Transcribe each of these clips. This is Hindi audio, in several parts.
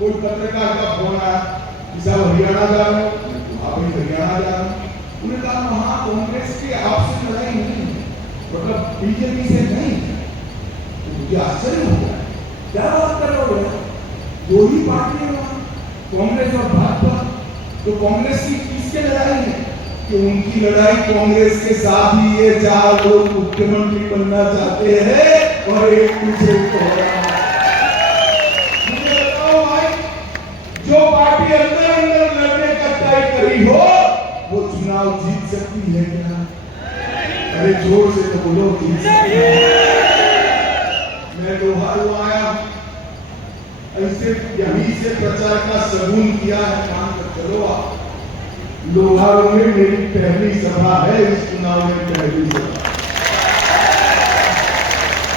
कोई पत्रकार का फोन आया कि साहब हरियाणा जा रहे हो, आप हरियाणा जा रहे हो। उन्होंने कहा वहां कांग्रेस की आपसी लड़ाई नहीं, मतलब बीजेपी से नहीं। तो मुझे आश्चर्य हो गया, क्या बात कर रहे हो? दो ही पार्टी है वहां, कांग्रेस और भाजपा। तो कांग्रेस की किसके लड़ाई है? कि उनकी लड़ाई कांग्रेस के साथ ही है जहां लोग मुख्यमंत्री बनना चाहते हैं और एक दूसरे को। जो पार्टी अंदर अंदर लड़ने का तय करी हो वो चुनाव जीत सकती है क्या? अरे जोर से तो बोलो, जीत सकती है। मैं लोहारू आया, ऐसे यहीं से प्रचार का सबूत किया है, मान कर चलो आप। लोहारू में मेरी पहली सभा है, इस चुनाव में पहली सभा।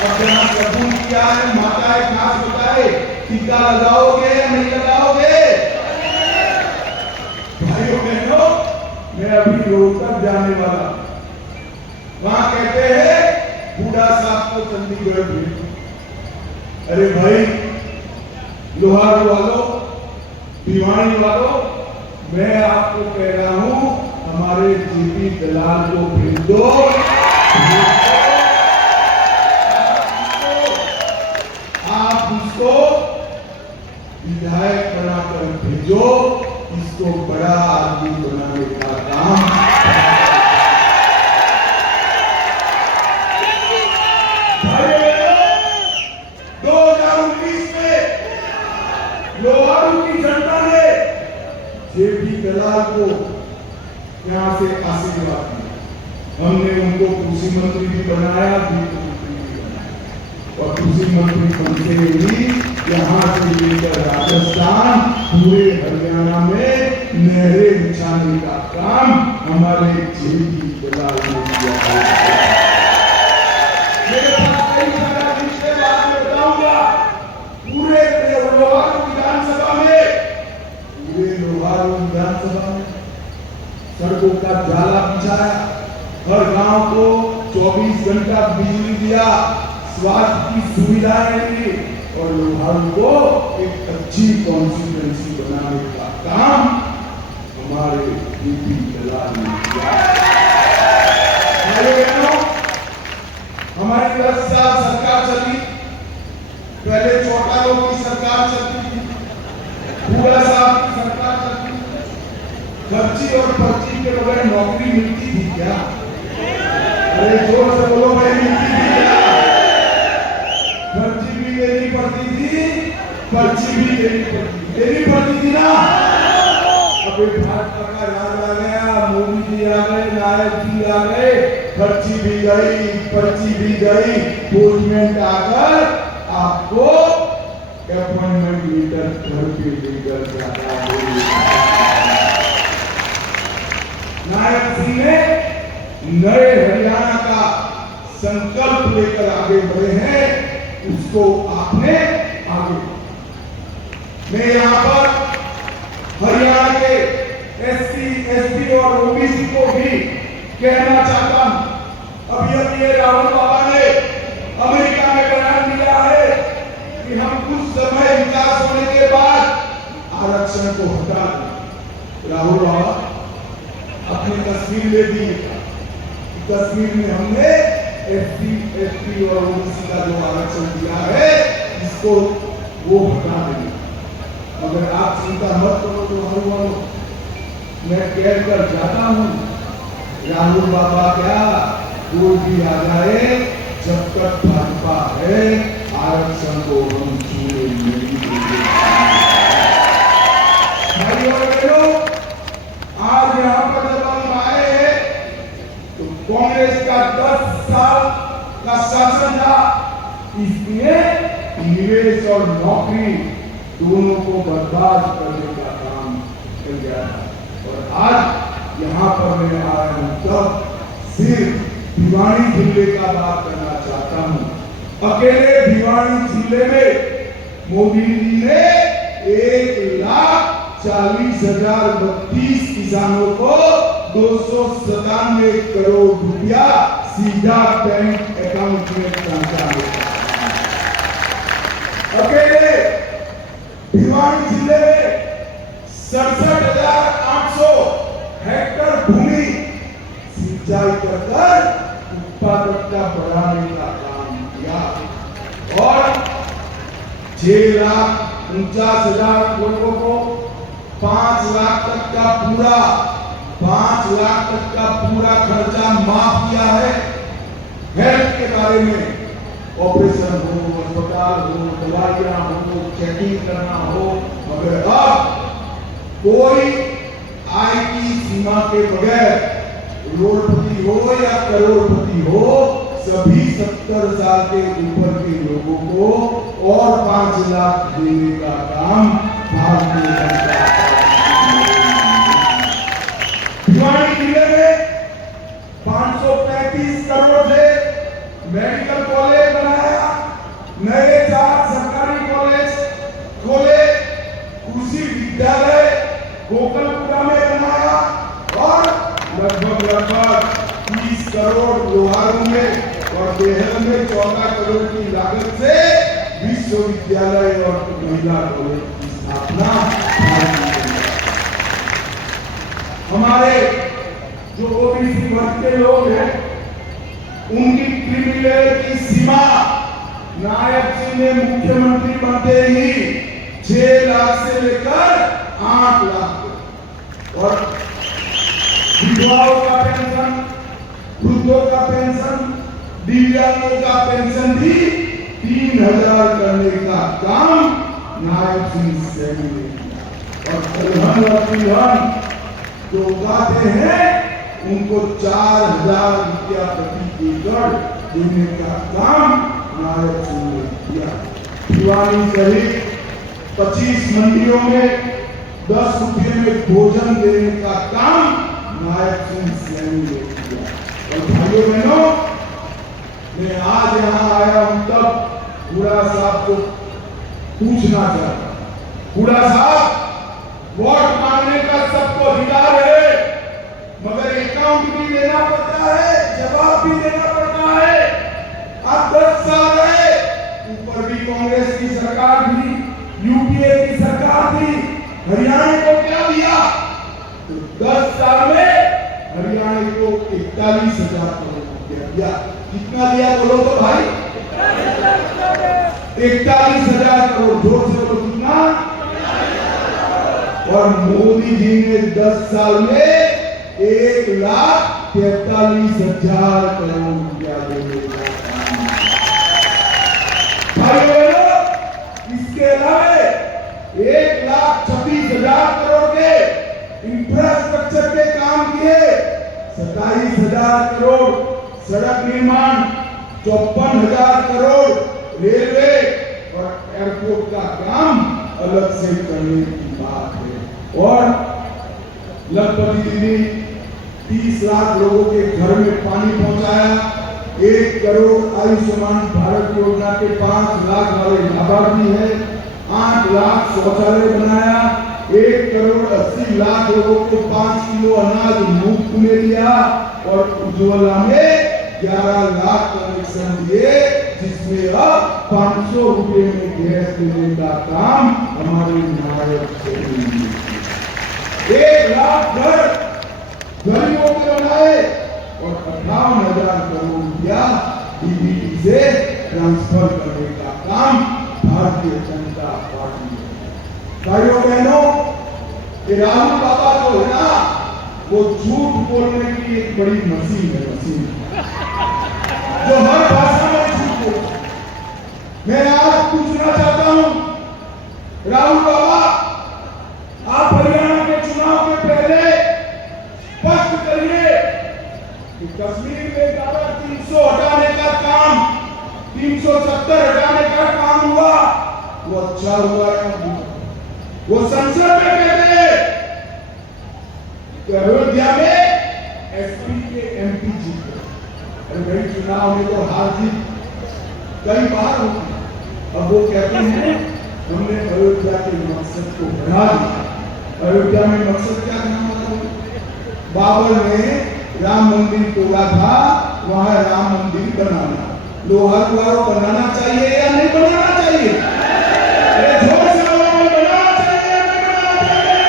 और जहां सबूत किया है, माताएं खास बताए टीका लगाओगे या नहीं लगाओगे? भाइयों बहनों, मैं अभी रोहतक जाने वाला, वहां कहते हैं बूढ़ा साहब को चंडीगढ़ भेजो। अरे भाई लोहारू वालों, भिवानी वालों, मैं आपको कह रहा हूं हमारे जेपी दलाल को भेज दो। आप उसको विधायक बनाकर भेजो, इसको बड़ा आदमी बनाने का काम से आशीर्वाद दिया। हमने उनको कृषि मंत्री भी बनाया, वित्त मंत्री भी बनाया, और कृषि मंत्री बनते ही यहाँ से लेकर राजस्थान पूरे हरियाणा में नहरें बिछाने का काम हमारे जेपी दलाल ने किया है। मेरे पास कई सारा रिश्ते बाद में बताऊंगा। पूरे लोहारू विधानसभा में सड़कों का जाला बिछाया, हर गांव को 24 घंटा बिजली दिया, स्वास्थ्य की सुविधाएं दी, और लोहारू को एक अच्छी कॉन्स्टिट्यूएंसी बनाने का काम हमारे जेपी दलाल ने किया। हमारी 10 साल सरकार चली। पहले चौटालों की सरकार चलती थी, पूरा साहब की सरकार चलती थी। खर्ची और पर्ची के बगैर नौकरी मिलती थी क्या? अरे जोर से बोलो भाई, मिलती थी क्या? खर्ची भी देनी पड़ती थी, पर्ची भी देनी पड़ती थी ना। अभी भाजपा का राज आ गया, मोदी जी आ गए, नायक जी आ गए, खर्ची भी गई, पर्ची भी गई, पोस्टमेंट आकर आपको अपॉइंटमेंट लेटर घर पे लेकर जाना है। नायक जी ने नए हरियाणा का संकल्प लेकर आगे बढ़े हैं, उसको आपने आगे। मैं यहाँ पर हरियाणा के एससी, एसटी और ओबीसी को भी कहना चाहता हूं। अभी ये राहुल बाबा ने अमेरिका में बयान दिया है कि हम कुछ समय विकास होने के बाद आरक्षण को हटा दें। राहुल बाबा अपनी तस्वीर ले दी, तस्वीर में हमने एससी, एसटी और ओबीसी का जो आरक्षण दिया है इसको वो हटा देंगे। अगर आप चिंता मत करो तो हर मैं कह कर जाता हूं, राहुल बाबा क्या कोई भी आ जाए, जब तक भाजपा है आरक्षण को हम छूने नहीं देंगे। भाइयों और बहनों, आज यहाँ पर जब हम आए हैं तो कांग्रेस का 10 साल का शासन था, इसने निवेश और नौकरी दोनों को बर्बाद करने का काम कर गया था। और आज यहाँ पर मैं आया हूं तब सिर्फ भिवानी जिले का बात करना चाहता हूं। अकेले भिवानी जिले में मोदी जी ने 1,40,032 किसानों को 297 करोड़ रुपया सीधा बैंक अकाउंट में पहुंचा दिया। अकेले भिवानी जिले में 67,800 हेक्टर भूमि सिंचाई कर उत्पादकता बढ़ाने का काम किया, और 6,49,000 लोगों को 5 लाख तक का पूरा खर्चा माफ किया है। हेल्थ के बारे में ऑपरेशन हो, अस्पताल हो, दवाइयां हो, चेकिंग करना हो, मगर अब कोई आय की सीमा के बगैर करोड़पति हो या करोड़पति हो, सभी 70 साल के ऊपर के लोगों को और 5 लाख देने का काम भारतीय जनता भिवानी जिले में 535 करोड़ से मेडिकल कॉलेज बनाया, नए 4 सरकारी कॉलेज खोले, कृषि विद्यालय गोकलपुरा में बनाया, और लगभग 30 करोड़ लोहारू में और देहल में 14 करोड़ की लागत से विश्वविद्यालय और महिला कॉलेज की स्थापना। हमारे जो ओबीसी वर्ग के लोग हैं उनकी क्रिमिनल की सीमा नायक जी ने मुख्यमंत्री बनते ही 6 लाख से लेकर 8 लाख, और विधवाओं का पेंशन, वृद्धों का पेंशन, दिव्यांगों का पेंशन भी 3,000 करने का काम नायक सिंह सैनी ने किया। और तिलहन जो गाते हैं उनको 4,000 रुपया प्रति एकड़ देने का काम नायब सिंह ने किया। भिवानी सहित 25 मंडियों में 10 रुपये में भोजन देने का काम नायब सिंह सैनी ने किया। और भाइयों बहनों, मैं आज यहाँ आया हूं तब हुड्डा साहब को पूछना चाहता हूं। हुड्डा साहब, वोट मांगने का सबको अधिकार है, मगर अकाउंट भी देना पड़ता है, जवाब भी देना पड़ता है। अब 10 साल रहे, ऊपर भी कांग्रेस की सरकार थी, यूपीए की सरकार थी, हरियाणा को क्या दिया? तो 10 साल में हरियाणा को 41,000 करोड़ रुपया दिया। कितना दिया बोलो तो भाई? 41,000 करोड़। जोर से बोलो, कितना? और मोदी जी ने 10 साल में 1,43,000 करोड़ रुपया देने का काम। भाइयों, इसके अलावा 1,26,000 करोड़ के इंफ्रास्ट्रक्चर के काम किए, 27,000 करोड़ सड़क निर्माण, 54,000 करोड़ रेलवे और एयरपोर्ट का काम अलग से करने की बात है। और लखपति जी ने 30 लाख लोगों के घर में पानी पहुंचाया, 1 करोड़ आयुष्मान भारत योजना के 5 लाख वाले लाभार्थी है, 8 लाख शौचालय बनाया, 1 करोड़ 80 लाख लोगों को 5 किलो अनाज मुफ्त में दिया और उज्ज्वला में 11 लाख कनेक्शन दिए, जिसमें अब 500 रुपए में गैस देने का काम हमारे नायब से 1 लाख घर गरीबों के बनाए और 58,000 करोड़ रुपया डीबीटी से ट्रांसफर करने का काम भारतीय जनता पार्टी ने। भाइयों बहनों, ये राहुल बाबा जो है ना, वो झूठ बोलने की एक बड़ी मशीन है, मशीन जो हर भाषा में झूठ बोलता है। मैं आज पूछना चाहता हूं, राहुल बाबा, आप हरियाणा के चुनाव के पहले स्पष्ट करिए कि कश्मीर में धारा 300 हटाने का काम, 370 हटाने का काम हुआ, वो अच्छा हुआ या बुरा? वो संसद में कहते हैं कि अयोध्या में एसपी के एमपी जीते, अरे भाई चुनाव में तो हार जीत कई बार होती। अब वो कहते हैं हमने अयोध्या के मकसद को बढ़ा दिया। अयोध्या में मकसद क्या था? बाबर ने राम मंदिर तोड़ा था, वहां राम मंदिर बनाना। लोहार द्वारों बनाना चाहिए या नहीं बनाना चाहिए? जोर से बोलो, बनाना चाहिए या नहीं बनाना चाहिए?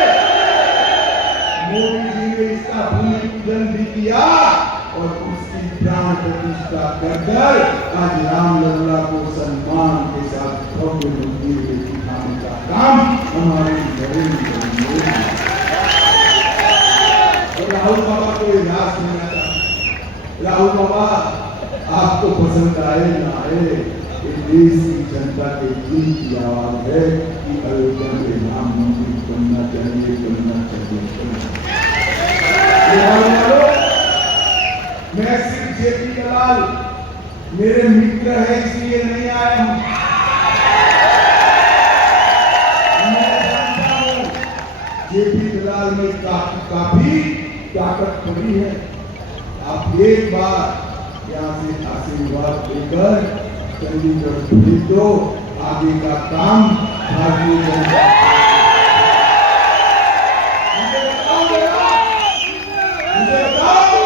मोदी जी ने इसका भूमि पूजन भी किया और उसकी प्राण प्रतिष्ठा कर आज रामलला को सम्मान के साथ भव्य मंदिर में दिखाने का काम हमारे नरेंद्र मोदी। राहुल बाबा को याद सुनना था। राहुल बाबा, आपको पसंद आए ना आए, देश की जनता के दिल की आवाज है कि अयोध्या में राम मंदिर बनना चाहिए, बनना चाहिए। मैं सिर्फ जेपी दलाल मेरे मित्र है इसलिए नहीं आया हूं। मैं जानता हूं जेपी दलाल में काफी ताकत पड़ी है। आप एक बार यहाँ से आशीर्वाद लेकर चंडीगढ़ भेज दो, आगे का काम भारतीय जनता। मुझे बताओ,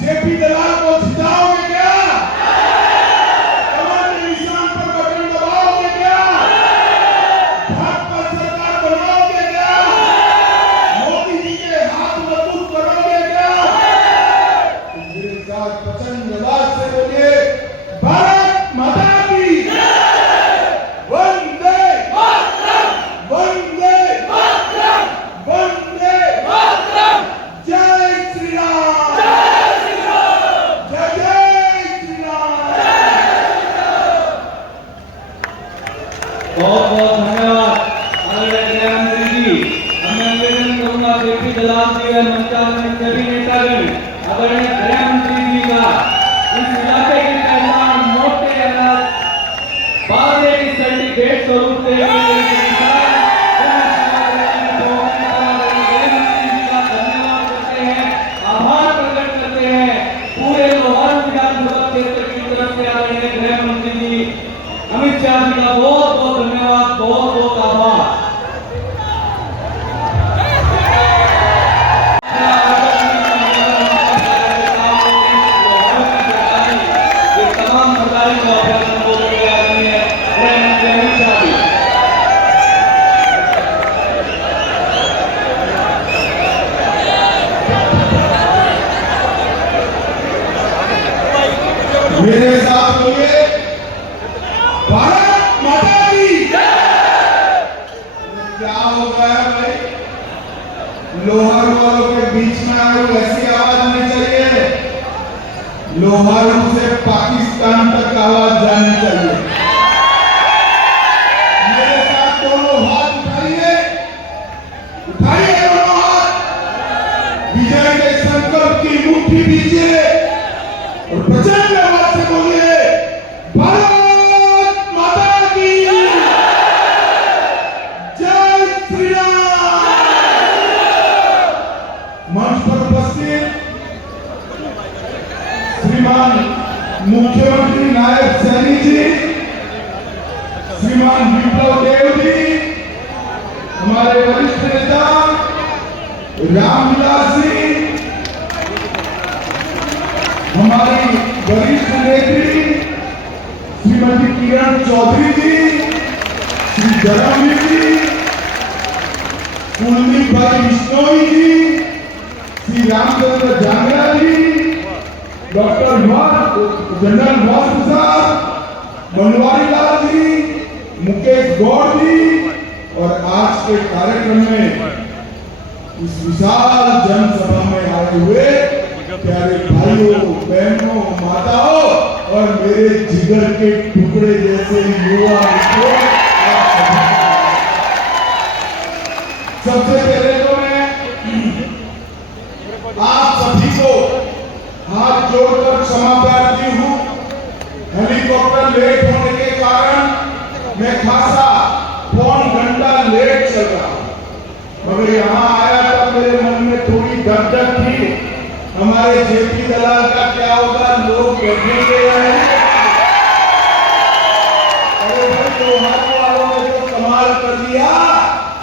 जेपी दलाल को जिताओगे क्या? कमल के निशान पर बटन दबाओगे क्या? भाजपा सरकार बनाओगे क्या? मोदी जी के हाथ मजबूत करोगे क्या? मेरे साथ प्रचंड आवाज से बोलिए, भारत माता की जय, वंदे मातरम, वंदे लोहारू से पाकिस्तान तक आवाज जानी चाहिए। मेरे साथ दोनों हाथ उठाइए, उठाइए दोनों हाथ, विजय के संकल्प की मुट्ठी दीजिए और प्रचंड आवाज से बोलिए, भारत माता की जय श्री राम। मंच पर उपस्थित श्रीमान मुख्यमंत्री नायब सैनी जी, श्रीमान विप्लव देव जी, हमारे वरिष्ठ नेता रामविलास जी, हमारी वरिष्ठ नेत्री श्रीमती किरण चौधरी जी, श्री धर्मवीर जी, कुलदीप भाई बिश्नोई जी, श्री रामचंद्र जांगड़ा जी, डॉक्टर जनरल वासु साहब, बनवारी लाल जी, मुकेश गौड़ जी, और आज के कार्यक्रम में इस विशाल जनसभा में आए हुए प्यारे भाइयों, बहनों, माताओं और मेरे जिगर के टुकड़े जैसे युवा मित्रों, सबसे पहले तो मैं आप सभी को हाथ जोड़कर क्षमा प्रार्थी हूं। हेलीकॉप्टर लेट होने के कारण मैं खासा पौन घंटा लेट चल रहा हूं, मगर यहाँ आया तब मेरे मन में थोड़ी धक थी, हमारे जेपी दलाल का क्या होगा, लोग बैठेंगे या नहीं। अरे भाई लोहारू वालों ने तो कमाल कर दिया,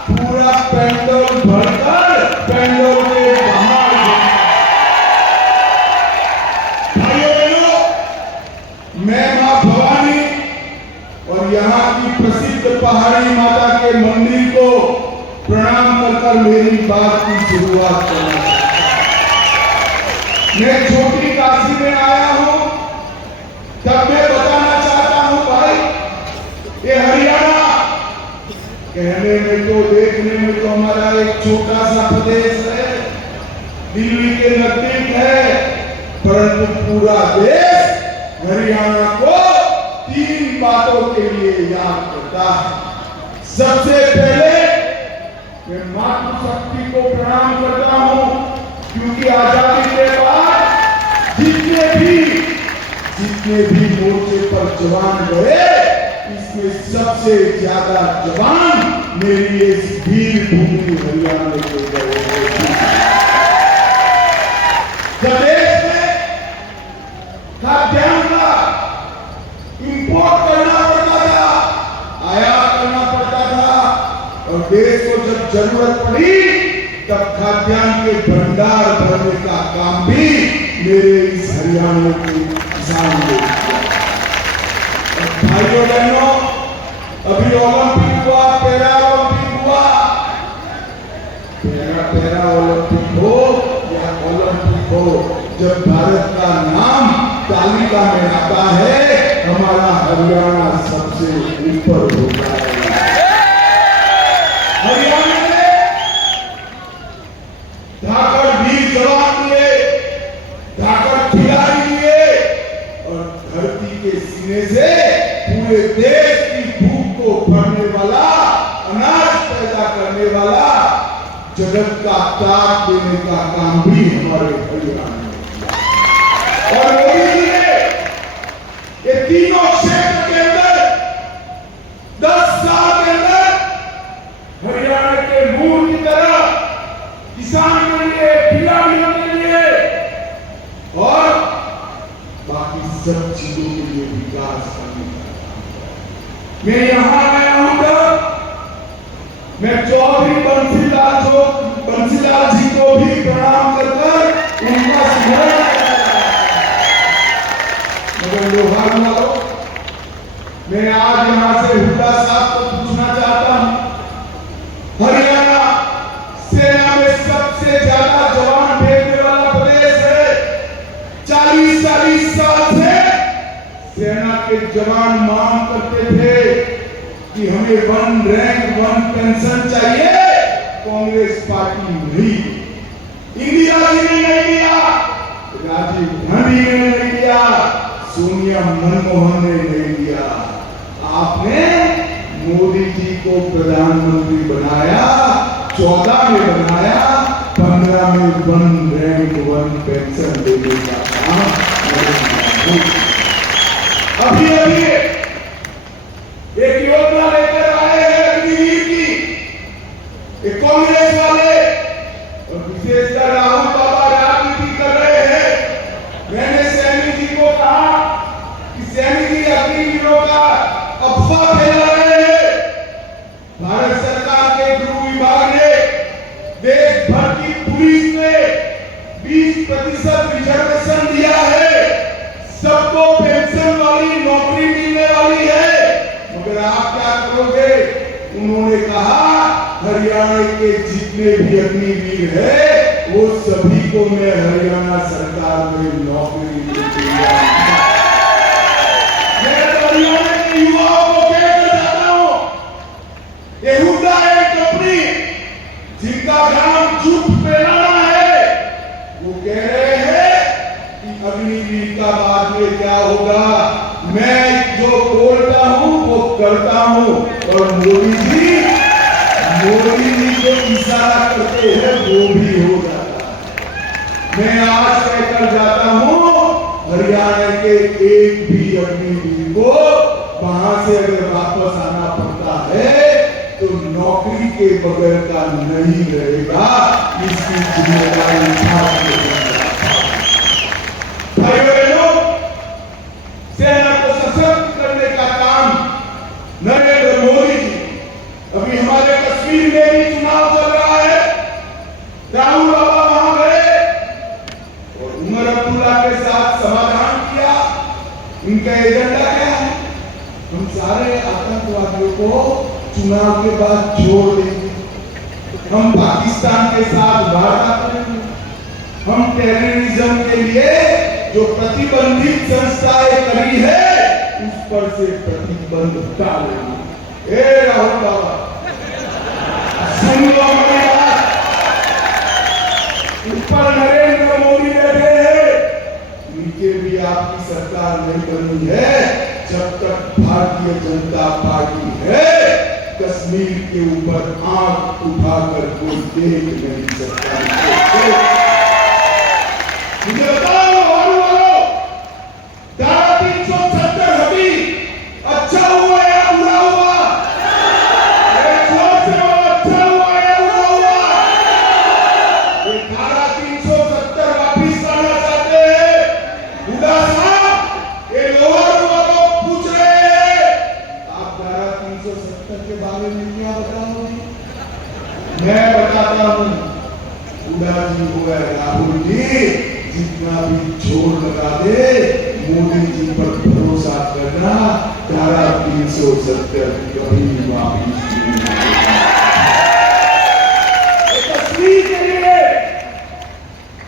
पूरा पेंडल भरकर पेंडल के बाहर। भाइयों बहनों, मैं मां भवानी और यहाँ की प्रसिद्ध पहाड़ी माता के मंदिर को प्रणाम कर मेरी बात की शुरुआत करना चाहता हूं। मैं छोटी काशी में आया हूं, तब मैं बताना चाहता हूं भाई, ये हरियाणा कहने में तो, देखने में तो हमारा एक छोटा सा प्रदेश है, दिल्ली के नजदीक है, परंतु पूरा देश हरियाणा को 3 बातों के लिए याद करता है। सबसे पहले मैं मातृशक्ति को प्रणाम करता हूं, क्योंकि आजादी के बाद जितने भी मोर्चे पर जवान गए, इसमें सबसे ज्यादा जवान मेरी इस वीर भूमि हरियाणा के गए। देश में खाद्यान्न का इंपोर्ट करना पड़ता था, आयात करना पड़ता था, और देश को जब जरूरत पड़ी तब खाद्यान्न के भंडार भरने का काम भी मेरे इस हरियाणा के किसान ने किया। भाइयों बहनों, अभी ओलंपिक हुआ, पैरा ओलंपिक हुआ, पैरा ओलंपिक हो या ओलंपिक हो, जब भारत का नाम तालिका में आता है, हमारा हरियाणा सबसे ऊपर होता है। हरियाणा ने धाकड़ वीर जवान दिए, धाकड़ खिलाड़ी दिए, और धरती के सीने से पूरे देश की भूख को भरने वाला, अनाज पैदा करने वाला, जगत का ताक देने का काम भी हमारे हरियाणा ने किया। और मोदी जी ने ये तीनों क्षेत्र के अंदर 10 साल के अंदर हरियाणा के मूल की तरह किसान के लिए, खिलाड़ियों के लिए और बाकी सब चीजों के लिए विकास करने का काम किया। मैं यहां आया हूं तब मैं चौधरी बंसीलाल जी को भी प्रणाम कर उनका स्मरण करता। मगर लोहारू वालों, मैं आज यहां से हुड्डा साहब को पूछना चाहता हूं, हरियाणा सेना में सबसे ज्यादा जवान भेजने वाला प्रदेश है। 40 साल से सेना के जवान मांग करते थे कि हमें 1 रैंक 1 पेंशन चाहिए, कांग्रेस पार्टी नहीं, इंदिरा जी ने नहीं दिया, राजीव गांधी ने नहीं दिया, पीएम मनमोहन ने नहीं दिया, आपने मोदी जी को प्रधानमंत्री बनाया, 14 में बनाया, 15 में 1 रैंक 1 पेंशन देने का काम अभी एक योजना लेकर आए हैं अग्निवीर की, एक कांग्रेस वाले और विशेषकर राहुल बाबा राजनीति कर रहे हैं। मैंने सैनी जी को कहा कि सैनी जी अग्निवीरों का अफवाह फैला रहे हैं। भारत सरकार के गृह विभाग ने देश भर की पुलिस ने 20% रिजर्वेशन दिया है, सबको पेंशन वाली नौकरी मिलने वाली है, मगर आप क्या करोगे? उन्होंने कहा हरियाणा के जितने भी अग्निवीर है वो सभी को मैं हरियाणा सरकार में नौकरी दूंगा। मैं हरियाणा के युवाओं को कहकर जाता हूं, ये हुड्डा है कंपनी जिनका काम झूठ फैलाना है, वो कह रहे हैं कि अग्निवीर का बाद में क्या होगा, मैं जो बोलता हूं वो करता हूं, और मोदी जी जो इशारा करते हैं वो भी हो जाता है। मैं आज कहकर जाता हूं, हरियाणा के एक भी अग्निवीर को वहां से अगर वापस आना पड़ता है तो नौकरी के बगैर का नहीं रहेगा, इसकी जिम्मेदारी उठानी होगी। भाई बहनों, सेना को सशक्त करने का काम नरेंद्र मोदी जी, अभी हमारे कश्मीर में भी चुनाव चल रहा है, राहुल बाबा वहां गए और उमर अब्दुल्ला के साथ समाधान किया। इनका एजेंडा क्या है? हम सारे आतंकवादियों को चुनाव के बाद छोड़ देंगे, हम पाकिस्तान के साथ वार्ता करेंगे, हम टेररिज्म के लिए जो प्रतिबंधित संस्थाएं करी है उस पर से प्रतिबंध डालेंगे। ए राहुल बाबा, सुन लो हमारी बात, ऊपर नरेंद्र मोदी बैठे हैं, नीचे भी आपकी सरकार नहीं बनी है। जब तक भारतीय जनता पार्टी है, कश्मीर के ऊपर आंख उठाकर कोई देख नहीं सकता। मुझे बताओ वालों, धारा 370 हटी, अच्छा हुआ या बुरा हुआ? अच्छा हुआ या बुरा हुआ? ये धारा 370 वापिस लाना चाहते हैं। बुढ़ा साहब ये लोअर वालों पूछ रहे हैं, आप धारा 370 के बारे में क्या बताओगे? मैं बताता हूं, बुढ़ा जी हो गए राहुल जी, जितना भी जोर लगा दे मोदी जी पर भरोसा करना, धारा 370 कभी वापिस नहीं आएगी। कश्मीर के लिए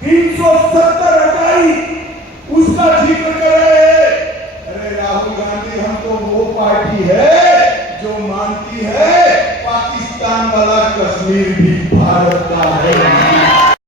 370 हटाई, उसका जिक्र कर रहे हैं। अरे राहुल गांधी, हम तो वो पार्टी है जो मानती है पाकिस्तान वाला कश्मीर भी भारत